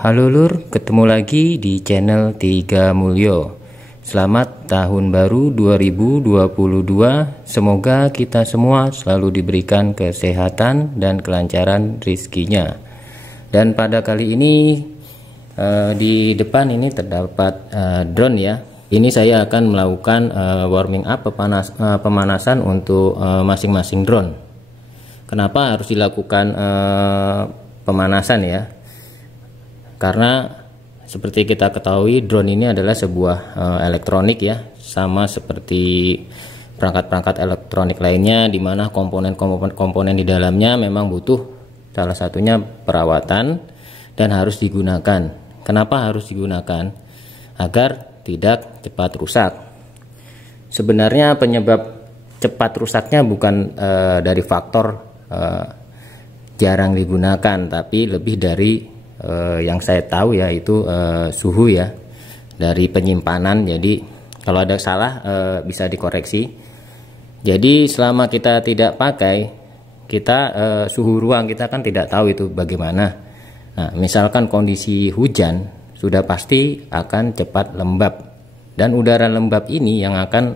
Halo Lur, ketemu lagi di channel Tiga Mulyo. Selamat tahun baru 2022. Semoga kita semua selalu diberikan kesehatan dan kelancaran rezekinya. Dan pada kali ini di depan ini terdapat drone ya. Ini saya akan melakukan warming up pemanasan untuk masing-masing drone. Kenapa harus dilakukan pemanasan ya? Karena seperti kita ketahui, drone ini adalah sebuah elektronik ya, sama seperti perangkat-perangkat elektronik lainnya, di mana komponen di dalamnya memang butuh salah satunya perawatan dan harus digunakan. Kenapa harus digunakan? Agar tidak cepat rusak. Sebenarnya penyebab cepat rusaknya bukan dari faktor jarang digunakan, tapi lebih dari yang saya tahu ya itu suhu ya dari penyimpanan. Jadi kalau ada salah bisa dikoreksi. Jadi selama kita tidak pakai, kita suhu ruang kita kan tidak tahu itu bagaimana. Nah, misalkan kondisi hujan, sudah pasti akan cepat lembab, dan udara lembab ini yang akan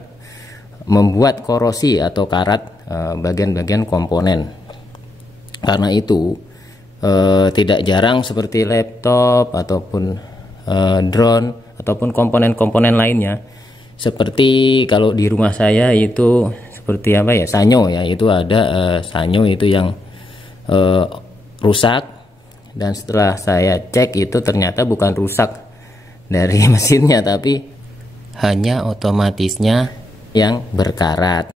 membuat korosi atau karat bagian-bagian komponen. Karena itu tidak jarang seperti laptop ataupun drone ataupun komponen-komponen lainnya, seperti kalau di rumah saya itu seperti apa ya, sanyo ya, itu ada sanyo itu yang rusak, dan setelah saya cek itu ternyata bukan rusak dari mesinnya, tapi hanya otomatisnya yang berkarat.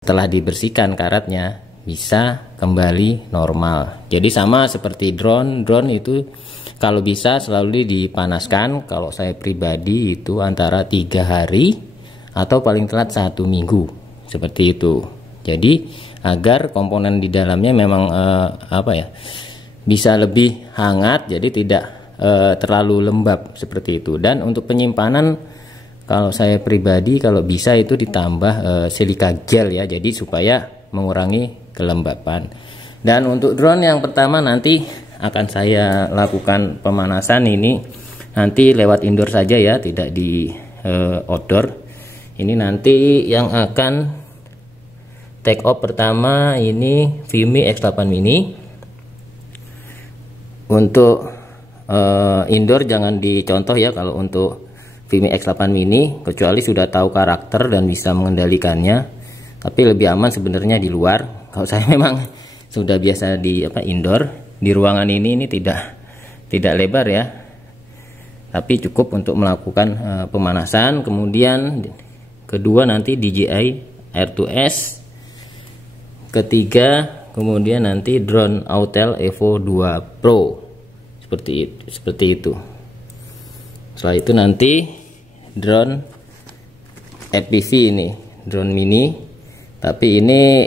Setelah dibersihkan karatnya, bisa kembali normal. Jadi sama seperti drone itu kalau bisa selalu dipanaskan. Kalau saya pribadi itu antara 3 hari atau paling telat 1 minggu, seperti itu. Jadi agar komponen di dalamnya memang bisa lebih hangat, jadi tidak terlalu lembab seperti itu. Dan untuk penyimpanan, kalau saya pribadi kalau bisa itu ditambah silika gel ya, jadi supaya mengurangi kelembapan. Dan untuk drone yang pertama nanti akan saya lakukan pemanasan ini nanti lewat indoor saja ya, tidak di outdoor. Ini nanti yang akan take off pertama ini Vimy X8 mini. Untuk indoor jangan dicontoh ya kalau untuk Vimy X8 mini, kecuali sudah tahu karakter dan bisa mengendalikannya. Tapi lebih aman sebenarnya di luar. Kalau saya memang sudah biasa di indoor. Di ruangan ini tidak lebar ya, tapi cukup untuk melakukan pemanasan. Kemudian kedua nanti DJI Air2S, ketiga kemudian nanti drone Autel Evo 2 Pro, seperti itu. Setelah itu nanti drone FPV ini, drone mini. Tapi ini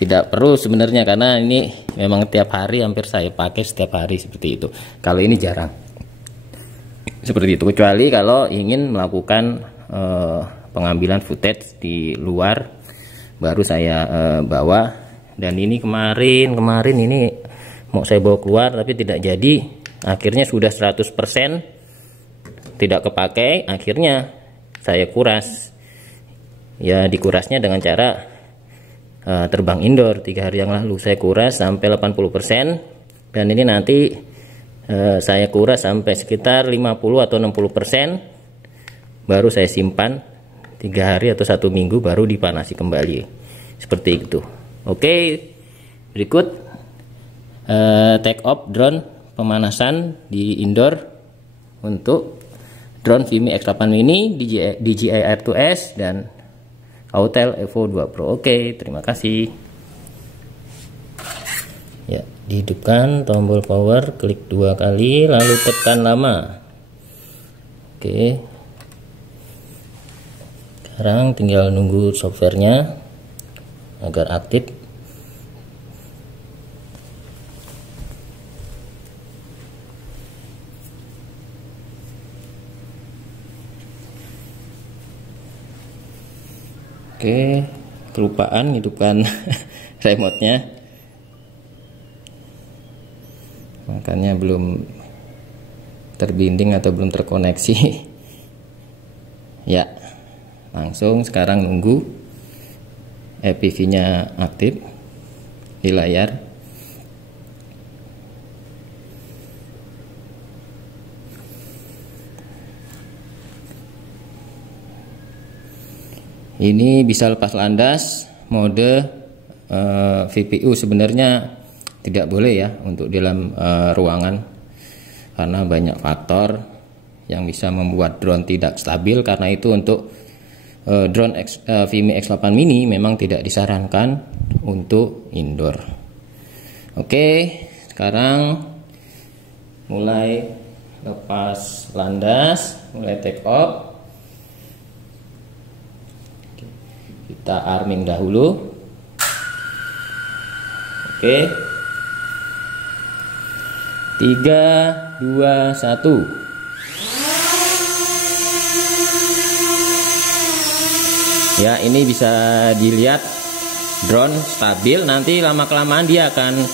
tidak perlu sebenarnya, karena ini memang tiap hari hampir saya pakai setiap hari seperti itu. Kalau ini jarang seperti itu, kecuali kalau ingin melakukan pengambilan footage di luar, baru saya bawa. Dan ini kemarin ini mau saya bawa keluar tapi tidak jadi. Akhirnya sudah 100% tidak kepakai, akhirnya saya kuras. Ya dikurasnya dengan cara terbang indoor. 3 hari yang lalu saya kuras sampai 80%, dan ini nanti saya kuras sampai sekitar 50 atau 60%, baru saya simpan 3 hari atau 1 minggu, baru dipanasi kembali seperti itu. Oke, berikut take off drone pemanasan di indoor untuk drone Vimy X8 mini, DJI Air2S dan Autel Evo 2 Pro. Oke, terima kasih. Ya, dihidupkan tombol power, klik 2 kali lalu tekan lama. Oke. Sekarang tinggal nunggu softwarenya agar aktif. Oke, kelupaan hidupkan remote-nya, makanya belum terbinding atau belum terkoneksi. Ya, langsung sekarang nunggu EPV-nya aktif di layar. Ini bisa lepas landas, mode VPU sebenarnya tidak boleh ya untuk dalam ruangan, karena banyak faktor yang bisa membuat drone tidak stabil. Karena itu untuk drone Vimy X8 mini memang tidak disarankan untuk indoor. Oke, sekarang mulai lepas landas, mulai take off. Kita arming dahulu. Oke. 3, 2, 1. Ya, ini bisa dilihat drone stabil. Nanti lama-kelamaan dia akan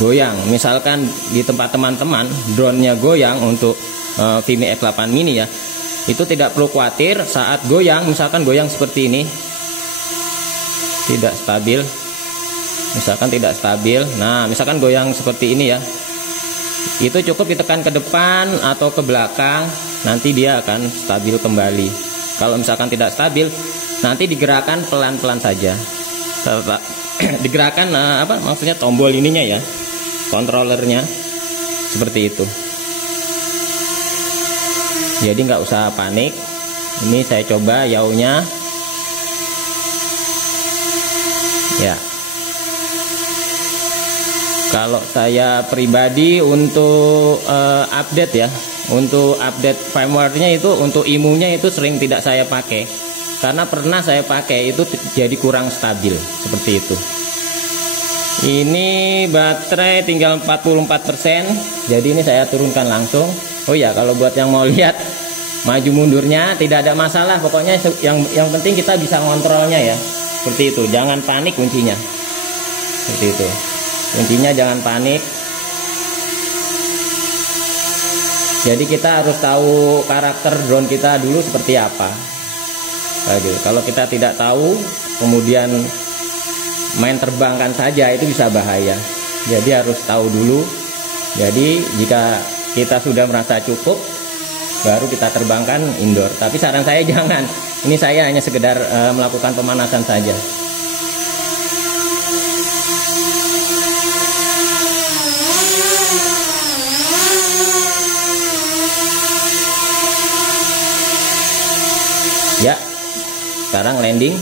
goyang. Misalkan di tempat teman-teman drone-nya goyang untuk Vimy X8 mini ya, itu tidak perlu khawatir saat goyang. Misalkan goyang seperti ini, tidak stabil, misalkan tidak stabil. Nah, misalkan goyang seperti ini ya, itu cukup ditekan ke depan atau ke belakang, nanti dia akan stabil kembali. Kalau misalkan tidak stabil, nanti digerakkan pelan-pelan saja. Digerakkan maksudnya tombol ininya ya, kontrolernya, seperti itu. Jadi nggak usah panik. Ini saya coba yaunya. Ya, kalau saya pribadi untuk update ya, untuk update firmware-nya itu, untuk IMU-nya itu sering tidak saya pakai, karena pernah saya pakai itu jadi kurang stabil seperti itu. Ini baterai tinggal 44%, jadi ini saya turunkan langsung. Oh ya, kalau buat yang mau lihat maju mundurnya tidak ada masalah, pokoknya yang penting kita bisa ngontrolnya ya. Seperti itu, jangan panik kuncinya. Seperti itu. Kuncinya jangan panik. Jadi kita harus tahu karakter drone kita dulu seperti apa. Aduh, kalau kita tidak tahu, kemudian main terbangkan saja, itu bisa bahaya. Jadi harus tahu dulu. Jadi jika kita sudah merasa cukup, baru kita terbangkan indoor. Tapi saran saya jangan. Ini saya hanya sekedar melakukan pemanasan saja. Ya, sekarang landing.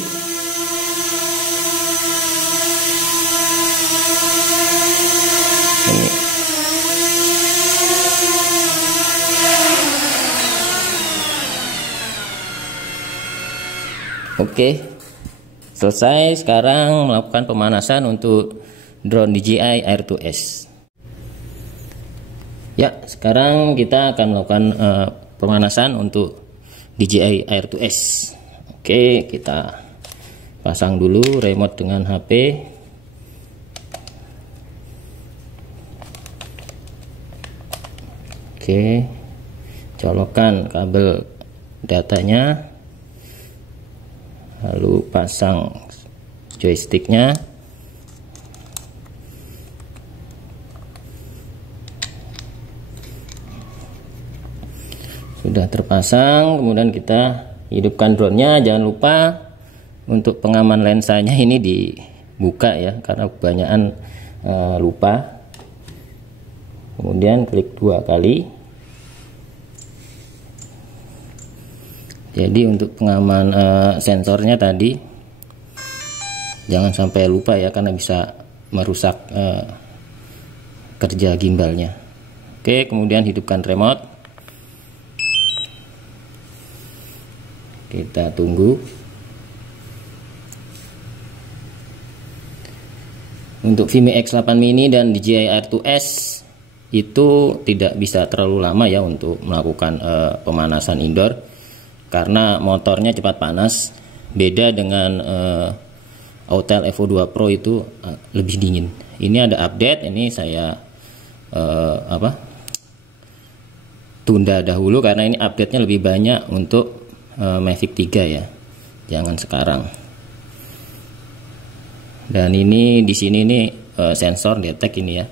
Ini. Oke, selesai. Sekarang melakukan pemanasan untuk drone DJI Air 2S. Ya, sekarang kita akan melakukan pemanasan untuk DJI Air 2S. Oke, kita pasang dulu remote dengan HP. Oke, colokkan kabel datanya, lalu pasang joysticknya. Sudah terpasang, kemudian kita hidupkan drone-nya. Jangan lupa untuk pengaman lensanya ini dibuka ya, karena kebanyakan lupa. Kemudian klik 2 kali. Jadi untuk pengaman sensornya tadi jangan sampai lupa ya, karena bisa merusak kerja gimbalnya. Oke, kemudian hidupkan remote. Kita tunggu. Untuk Vimy X8 mini dan DJI Air 2S itu tidak bisa terlalu lama ya untuk melakukan pemanasan indoor, karena motornya cepat panas. Beda dengan Autel Evo 2 Pro itu lebih dingin. Ini ada update, ini saya tunda dahulu karena ini update-nya lebih banyak untuk Mavic 3 ya. Jangan sekarang. Dan ini di sini nih sensor detect ini ya.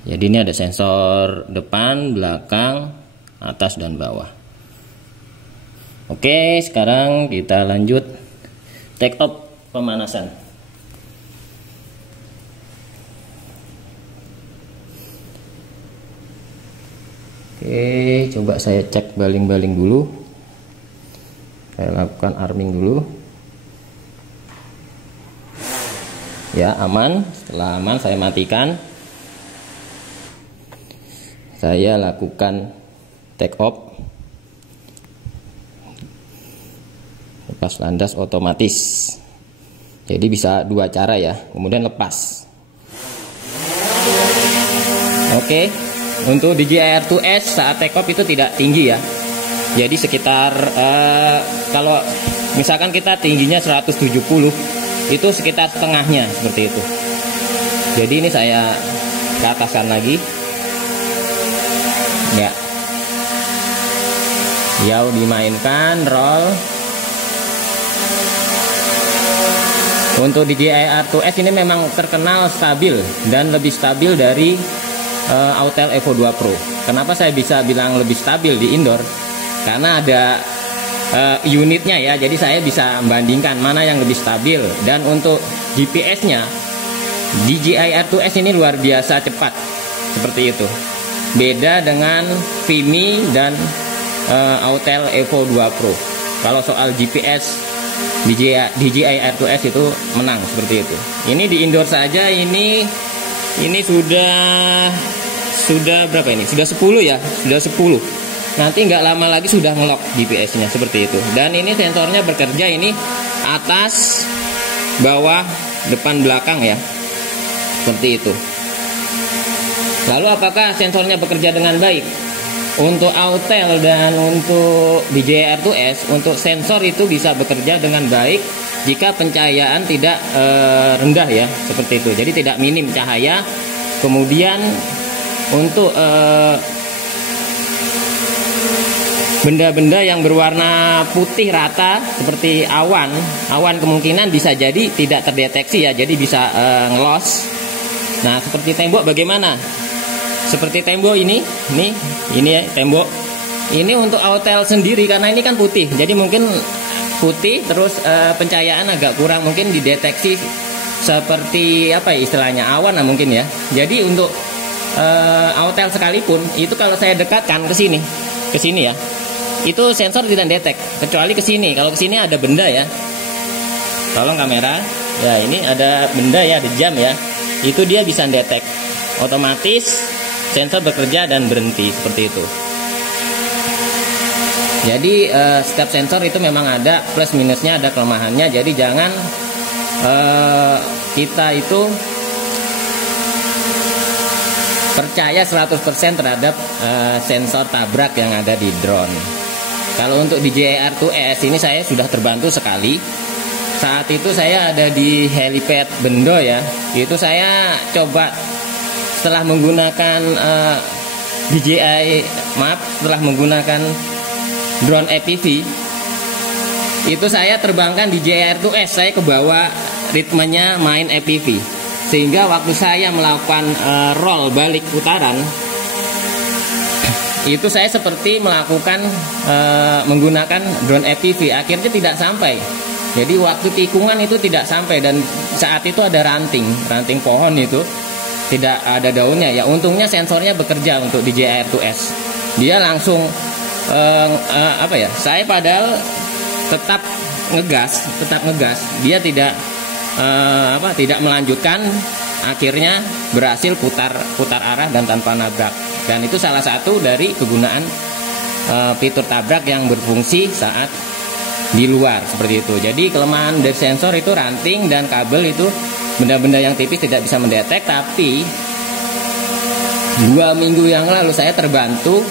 Jadi ini ada sensor depan, belakang, atas dan bawah. Oke, sekarang kita lanjut take off pemanasan. Oke, coba saya cek baling-baling dulu. Saya lakukan arming dulu. Ya, aman. Setelah aman saya matikan. Saya lakukan take off. Lepas landas otomatis. Jadi bisa dua cara ya. Kemudian lepas. Oke. Untuk DJI R2S saat take off itu tidak tinggi ya. Jadi sekitar kalau misalkan kita tingginya 170, itu sekitar setengahnya seperti itu. Jadi ini saya ke ataskan lagi. Ya. Yaw dimainkan, roll. Untuk DJI R2S ini memang terkenal stabil dan lebih stabil dari Autel Evo 2 Pro. Kenapa saya bisa bilang lebih stabil di indoor? Karena ada unitnya ya, jadi saya bisa membandingkan mana yang lebih stabil. Dan untuk GPS-nya, DJI R2S ini luar biasa cepat, seperti itu. Beda dengan Vimi dan Autel Evo 2 Pro. Kalau soal GPS, DJI R2S itu menang seperti itu. Ini di indoor saja ini sudah berapa ini? Sudah 10 ya, sudah 10. Nanti nggak lama lagi sudah ngelock GPS-nya seperti itu. Dan ini sensornya bekerja ini atas, bawah, depan, belakang ya, seperti itu. Lalu apakah sensornya bekerja dengan baik? Untuk Autel dan untuk DJI R2S, untuk sensor itu bisa bekerja dengan baik jika pencahayaan tidak rendah ya, seperti itu. Jadi tidak minim cahaya. Kemudian untuk benda-benda yang berwarna putih rata seperti awan kemungkinan bisa jadi tidak terdeteksi ya, jadi bisa ngelos. Nah, seperti tembok bagaimana? Seperti tembok ini ya tembok. Ini untuk Autel sendiri karena ini kan putih, jadi mungkin putih terus pencahayaan agak kurang, mungkin dideteksi seperti apa ya, istilahnya awan lah mungkin ya. Jadi untuk Autel sekalipun itu kalau saya dekatkan ke sini ya, itu sensor tidak detek kecuali ke sini. Kalau ke sini ada benda ya, tolong kamera ya, ini ada benda ya, ada jam ya, itu dia bisa detek otomatis, sensor bekerja dan berhenti seperti itu. Jadi setiap sensor itu memang ada plus minusnya, ada kelemahannya. Jadi jangan kita itu percaya 100% terhadap sensor tabrak yang ada di drone. Kalau untuk DJI R2S ini saya sudah terbantu sekali. Saat itu saya ada di helipad Bendo ya. Itu saya coba setelah menggunakan setelah menggunakan drone FPV, itu saya terbangkan DJI R2S, saya ke bawah ritmenya main FPV, sehingga waktu saya melakukan roll balik putaran itu saya seperti melakukan menggunakan drone FPV, akhirnya tidak sampai. Jadi waktu tikungan itu tidak sampai, dan saat itu ada ranting pohon itu tidak ada daunnya ya. Untungnya sensornya bekerja untuk DJI R2S, dia langsung saya padahal tetap ngegas, dia tidak melanjutkan, akhirnya berhasil putar arah dan tanpa nabrak. Dan itu salah satu dari kegunaan fitur tabrak yang berfungsi saat di luar seperti itu. Jadi kelemahan dari sensor itu ranting dan kabel itu, benda-benda yang tipis tidak bisa mendetek. Tapi 2 minggu yang lalu saya terbantu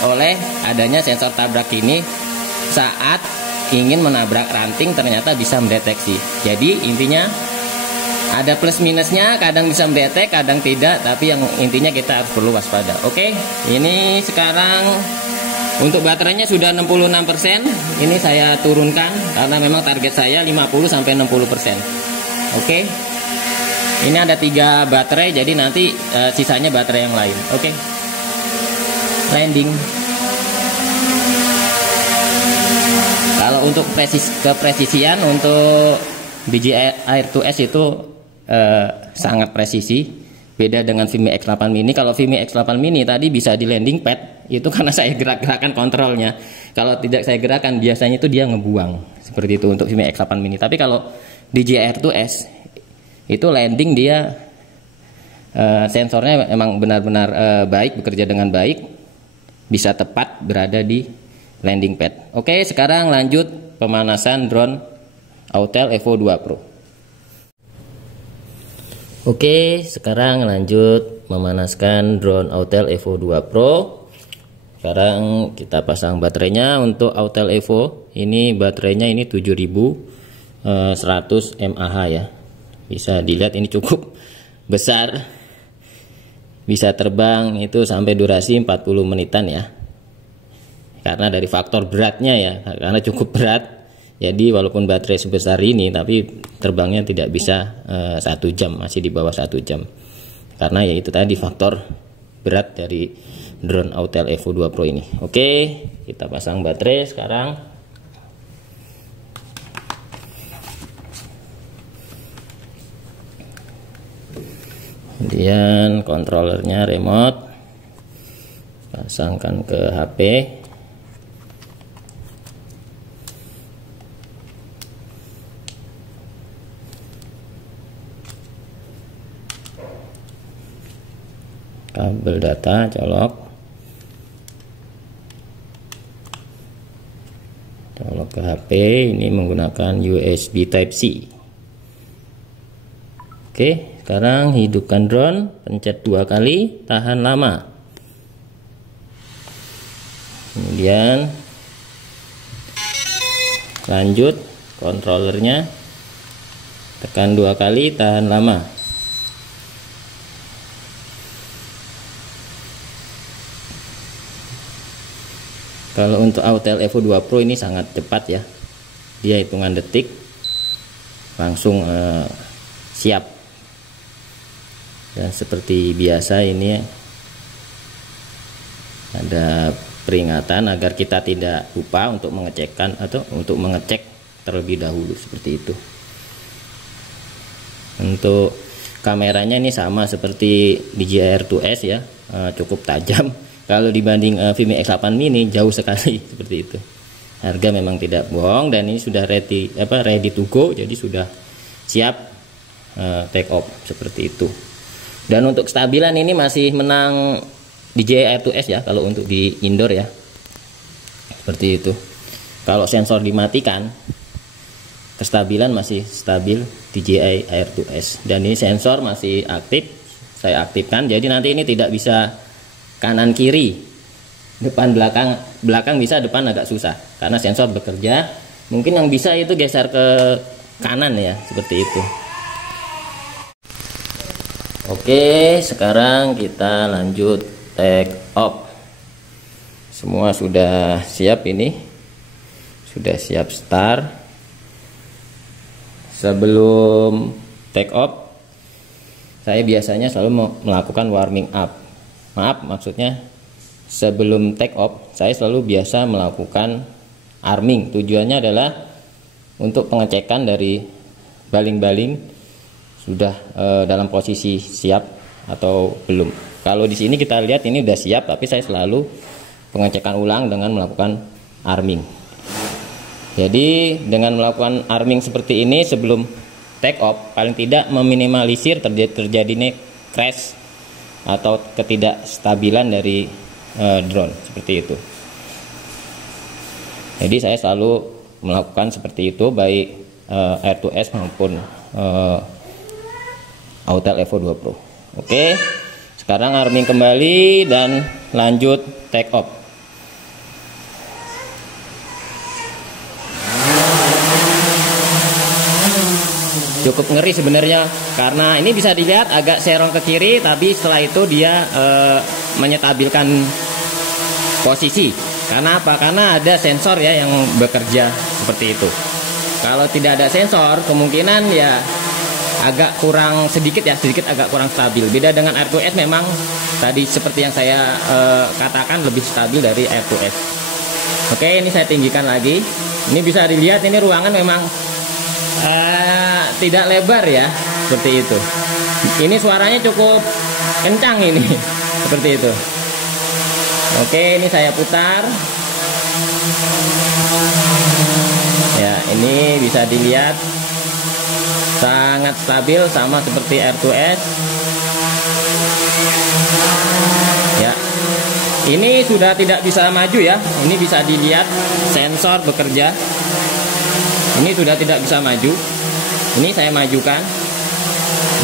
oleh adanya sensor tabrak ini. Saat ingin menabrak ranting ternyata bisa mendeteksi. Jadi intinya Ada plus minusnya, kadang bisa betek, kadang tidak, tapi yang intinya kita harus perlu waspada. Oke, ini sekarang untuk baterainya sudah 66%. Ini saya turunkan karena memang target saya 50-60%. Oke. Ini ada 3 baterai, jadi nanti sisanya baterai yang lain. Oke. Landing. Kalau untuk kepresisian untuk DJI Air 2S itu sangat presisi, beda dengan Vimy X8 mini. Kalau Vimy X8 mini tadi bisa di landing pad, itu karena saya gerak-gerakan kontrolnya. Kalau tidak saya gerakan, biasanya itu dia ngebuang. Seperti itu untuk Vimy X8 mini. Tapi kalau DJI Air 2S itu landing dia sensornya memang benar-benar baik, bekerja dengan baik, bisa tepat berada di landing pad. Oke, sekarang lanjut pemanasan drone Autel Evo 2 Pro. Oke, sekarang lanjut memanaskan drone Autel Evo 2 Pro. Sekarang kita pasang baterainya. Untuk Autel Evo ini baterainya ini 7100 mAh ya. Bisa dilihat ini cukup besar, bisa terbang itu sampai durasi 40 menitan ya, karena dari faktor beratnya ya, karena cukup berat. Jadi walaupun baterai sebesar ini tapi terbangnya tidak bisa 1 jam, masih di bawah 1 jam, karena ya itu tadi faktor berat dari drone Autel Evo 2 Pro ini. Oke, kita pasang baterai sekarang. Kemudian kontrolernya, remote, pasangkan ke HP. Kabel data colok ke HP. Ini menggunakan USB Type C. Oke, sekarang hidupkan drone, pencet 2 kali, tahan lama. Kemudian lanjut kontrolernya, tekan 2 kali, tahan lama. Kalau untuk Autel Evo 2 Pro ini sangat cepat ya, dia hitungan detik langsung siap. Dan seperti biasa ini ada peringatan agar kita tidak lupa untuk mengecekkan atau untuk mengecek terlebih dahulu, seperti itu. Untuk kameranya ini sama seperti DJI Air 2S ya, cukup tajam. Kalau dibanding Vimy X8 mini jauh sekali seperti itu. Harga memang tidak bohong, dan ini sudah ready to go, jadi sudah siap take off seperti itu. Dan untuk kestabilan ini masih menang DJI Air 2S ya, kalau untuk di indoor ya, seperti itu. Kalau sensor dimatikan, kestabilan masih stabil DJI Air 2S. Dan ini sensor masih aktif, saya aktifkan, jadi nanti ini tidak bisa kanan kiri, depan belakang bisa, depan agak susah karena sensor bekerja. Mungkin yang bisa itu geser ke kanan ya, seperti itu. Oke, sekarang kita lanjut take off. Semua sudah siap, ini sudah siap start. Sebelum take off, saya biasanya selalu melakukan warming up. Maksudnya sebelum take off saya selalu biasa melakukan arming. Tujuannya adalah untuk pengecekan dari baling-baling sudah dalam posisi siap atau belum. Kalau di sini kita lihat ini udah siap, tapi saya selalu pengecekan ulang dengan melakukan arming. Jadi dengan melakukan arming seperti ini sebelum take off, paling tidak meminimalisir terjadinya crash atau ketidakstabilan dari drone, seperti itu. Jadi saya selalu melakukan seperti itu, baik Air 2S maupun Autel Evo 2 Pro. Oke, sekarang arming kembali dan lanjut take off. cukup ngeri sebenarnya, karena ini bisa dilihat agak serong ke kiri, tapi setelah itu dia menyetabilkan posisi. Karena apa? Karena ada sensor ya yang bekerja seperti itu. Kalau tidak ada sensor, kemungkinan ya agak kurang sedikit agak kurang stabil. Beda dengan R2S, memang tadi seperti yang saya katakan lebih stabil dari R2S. Oke, ini saya tinggikan lagi. Ini bisa dilihat, ini ruangan memang tidak lebar ya, seperti itu. Ini suaranya cukup kencang ini, seperti itu. Oke, ini saya putar. Ya, ini bisa dilihat sangat stabil, sama seperti R2S. Ya, ini sudah tidak bisa maju ya. Ini bisa dilihat sensor bekerja. Ini sudah tidak bisa maju. Ini saya majukan,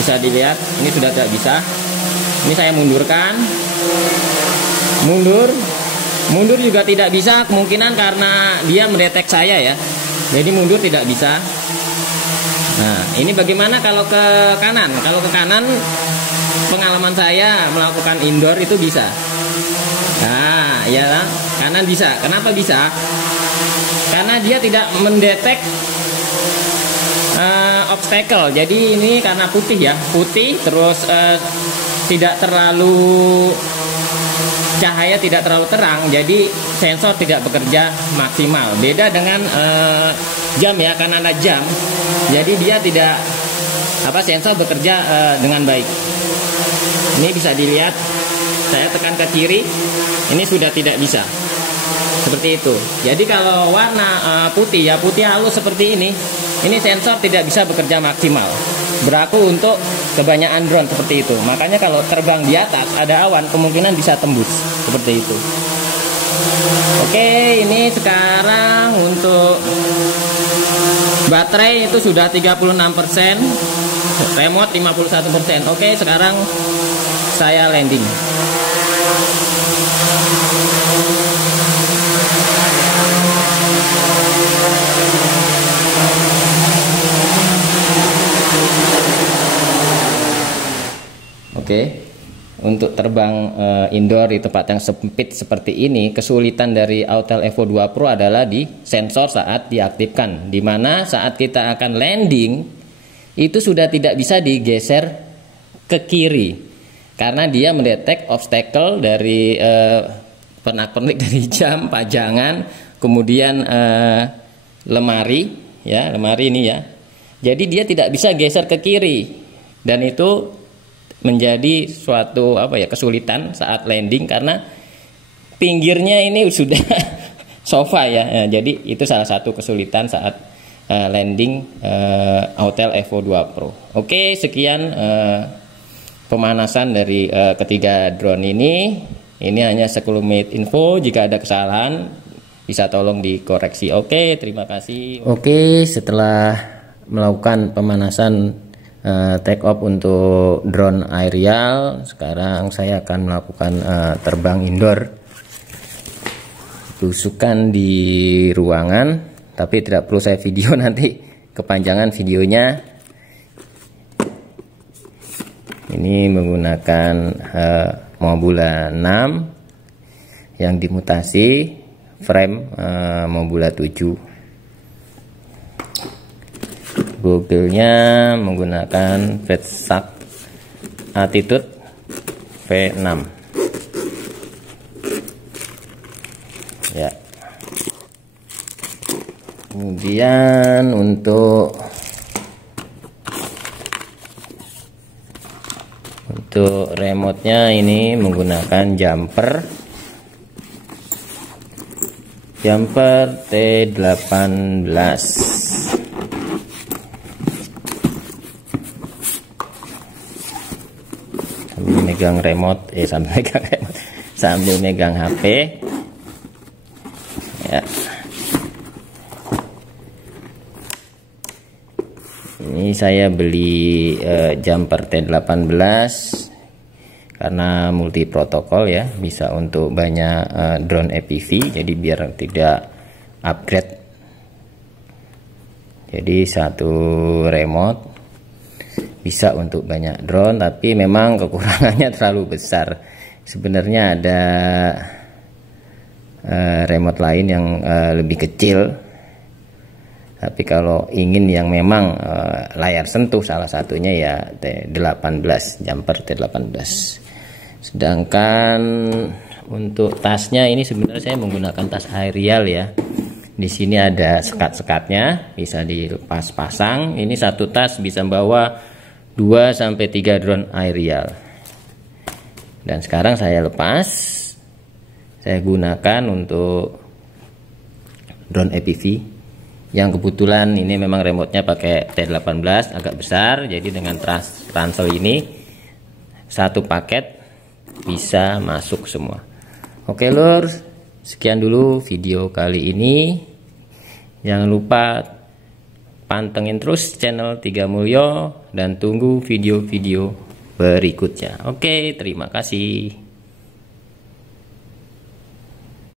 bisa dilihat ini sudah tidak bisa. Ini saya mundurkan, mundur juga tidak bisa, kemungkinan karena dia mendetek saya ya. Jadi mundur tidak bisa. Nah, ini bagaimana kalau ke kanan? Kalau ke kanan, pengalaman saya melakukan indoor itu bisa. Nah, ya kanan bisa. Kenapa bisa? Karena dia tidak mendetek obstacle. Jadi ini karena putih ya, putih terus tidak terlalu cahaya, tidak terlalu terang, jadi sensor tidak bekerja maksimal. Beda dengan jam ya, karena ada jam, jadi dia tidak sensor bekerja dengan baik. Ini bisa dilihat, saya tekan ke kiri, ini sudah tidak bisa, seperti itu. Jadi kalau warna putih ya, putih halus seperti ini sensor tidak bisa bekerja maksimal. Berlaku untuk kebanyakan drone seperti itu. Makanya kalau terbang di atas ada awan, kemungkinan bisa tembus seperti itu. Oke, ini sekarang untuk baterai itu sudah 36%, remote 51%. Oke, sekarang saya landing. Oke, untuk terbang indoor di tempat yang sempit seperti ini, kesulitan dari Autel Evo 2 Pro adalah di sensor saat diaktifkan, dimana saat kita akan landing itu sudah tidak bisa digeser ke kiri karena dia mendetek obstacle dari pernak-pernik dari jam, pajangan, kemudian lemari ya, lemari ini ya. Jadi dia tidak bisa geser ke kiri, dan itu menjadi suatu kesulitan saat landing karena pinggirnya ini sudah sofa ya. Jadi itu salah satu kesulitan saat landing Autel Evo 2 Pro. Oke, sekian pemanasan dari ketiga drone ini. Ini hanya sekelumit info, jika ada kesalahan bisa tolong dikoreksi. Oke, terima kasih. Oke, setelah melakukan pemanasan take off untuk drone aerial, sekarang saya akan melakukan terbang indoor. Tusukan di ruangan, tapi tidak perlu saya video, nanti kepanjangan videonya. Ini menggunakan Mobula 6 yang dimutasi, frame Mobula 7. Google-nya menggunakan Vetsak Attitude V6 ya. Kemudian untuk remote-nya ini menggunakan jumper T18. Megang remote, sambil megang HP ya. Ini saya beli jumper T18 karena multi protokol ya, bisa untuk banyak drone FPV, jadi biar tidak upgrade. Jadi satu remote bisa untuk banyak drone, tapi memang kekurangannya terlalu besar. Sebenarnya ada remote lain yang lebih kecil, tapi kalau ingin yang memang layar sentuh, salah satunya ya T18, jumper T18. Sedangkan untuk tasnya ini sebenarnya saya menggunakan tas aerial ya. Di sini ada sekat-sekatnya, bisa dilepas pasang. Ini satu tas bisa bawa 2-3 drone aerial. Dan sekarang saya lepas. Saya gunakan untuk drone FPV yang kebetulan ini memang remote-nya pakai T18 agak besar, jadi dengan ransel ini satu paket bisa masuk semua. Oke lur, sekian dulu video kali ini. Jangan lupa pantengin terus channel 3 Mulyo dan tunggu video-video berikutnya. Oke, terima kasih.